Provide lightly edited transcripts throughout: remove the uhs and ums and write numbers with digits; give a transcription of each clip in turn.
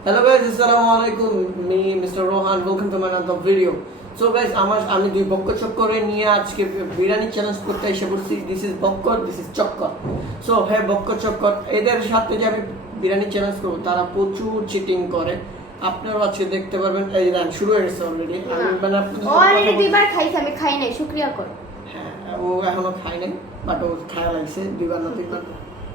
Hello guys, Assalamualaikum. Me, Mr. Rohan. Welcome to my another video. So guys, আমি দুই বক্কর চক্করে নিয়ে আজকে বিরিয়ানি চ্যালেঞ্জ করতে এসে পড়ছি. This is Bakkar, this is চক্কর. So হ্যাঁ বক্কর চক্কর এদের সাথে যে আমি বিরিয়ানি চ্যালেঞ্জ করব তারা প্রচুর চিটিং করে. আপনারাও আজকে দেখতে পারবেন. এই দেখেন শুরু হয়ে গেছে অলরেডি. আমি মানে আপনাদের অলরেডি দুইবার খাইছি, আমি খাই নাই, শুকরিয়া করো। হ্যাঁ ও এখনো খায় নাই, বাট ও খাওয়া লাগছে দুইবার না তিনবার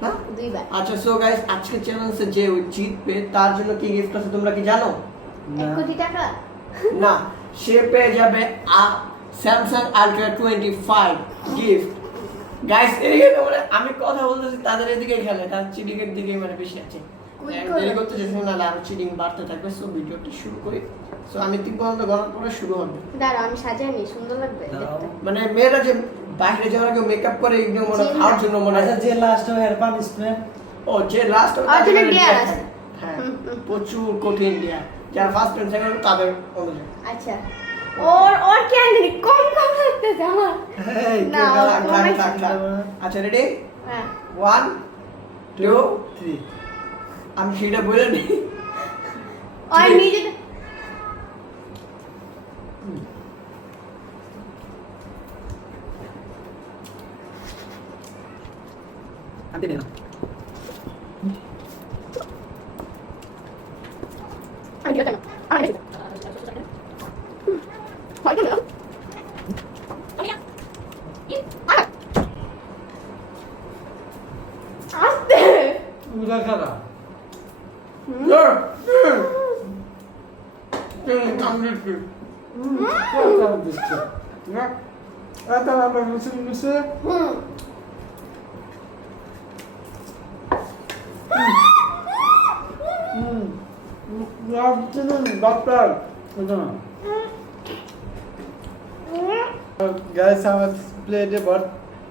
না দুইবার। আচ্ছা সো গাইস আজকে চ্যালেঞ্জে যে ওই জিতবে তার জন্য কি গিফট আছে তোমরা কি জানো? 1 কোটি টাকা না, সে পেয়ে যাবে স্যামসাং আলট্রা 25 গিফট। গাইস এইখানে মানে আমি কথা বলতেছি তাদের এদিকে খেলে, তার চিটিং এর দিকে মানে বেশি আছে। দেরি করতে যেতে না, আরো চিটিং বাড়তে থাকবে। সো ভিডিওটি শুরু করি। সো আমি 3 পর্যন্ত গণনা পরে শুরু হবে। দাঁড়াও, আমি সাজাই নি, সুন্দর লাগবে দেখতে। মানে মেয়েরা যে বাইরে যাওয়ার আগে মেকআপ করে এগুলো মনে খাওয়ার জন্য মনে আচ্ছা যে লাস্ট হেয়ার পানিশমেন্ট ও যে লাস্ট অর্জুনের ডিয়ার আছে। হ্যাঁ প্রচুর কঠিন ডিয়ার, যারা ফার্স্ট এন্ড সেকেন্ড তাদের অনুযায়ী। আচ্ছা ওর ক্যান্ডি কম লাগতেছে আমার। এই না, আচ্ছা রেডি হ্যাঁ 1 2 3 আমি সেটা বলে দিই। আর নিজে আমি দেনা আইডিয়া দাও আমি হয় না আস্তে উলা খারা কথা দিচ্ছে না এটা আমরা মুসলিম মুসে ডক্টর গাইস আমার প্লেটে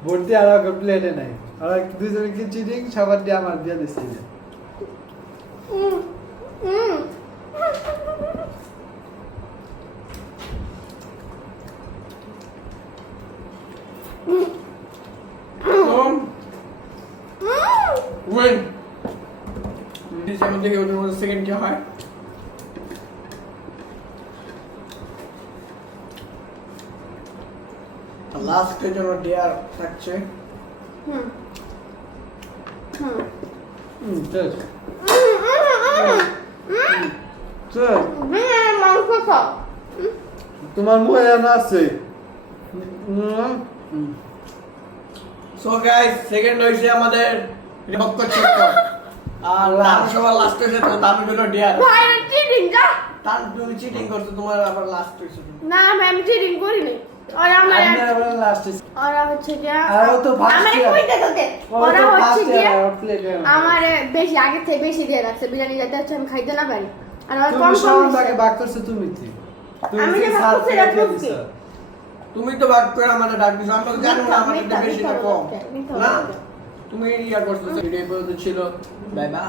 ভর্তি আর প্লেটে নাই আর দুজনকে চিটিং সবার দিয়ে আমার দিয়ে দিচ্ছি Win. This time দেখে ওদের মধ্যে সেকেন্ড কি হয়। লাস্টে যেন ডিয়ার থাকছে। চল চল মাংস খাও। তোমার মুখে না আছে সো গাইস সেকেন্ড হইছে আমাদের বক্কর চক্কর, আর সবার লাস্ট হইছে তো দামি হলো ডিয়ার। ভাই চিটিং যা। তার তুমি চিটিং করছো, তোমার আবার লাস্ট হইছে। না আমি চিটিং করিনি। আর আমরা আমরা লাস্ট ওরা হচ্ছে কি আর ও তো ফার্স্ট আমারে ইয়ার কইতে চলতে ও ওরা তো হচ্ছে ফার্স্ট কি ইয়ার প্লেটে আমার বেশি আগে থেকে বেশি দিয়ে রাখছে বিরিয়ানি, যাতে হচ্ছে আমি খাইতে না পারি। আর আমার কম তুমি কম সমান দিছে। ভাগে ভাগ করছো তুমি কি আমি যে ভাগ সাত করছি, প্লেট এটা দিয়ে করছি। দিছো। তুমি তো বাদ করে আমাদের ডাক দিছো, আমরা তো জানি না আমাদের মিথ্যা, বেশি না মিথ্যা কম বলতে, মিথ্যা না। বলতে। তুমি ইয়া করছো, ভিডিও পর্যন্ত ছিল। Bye bye.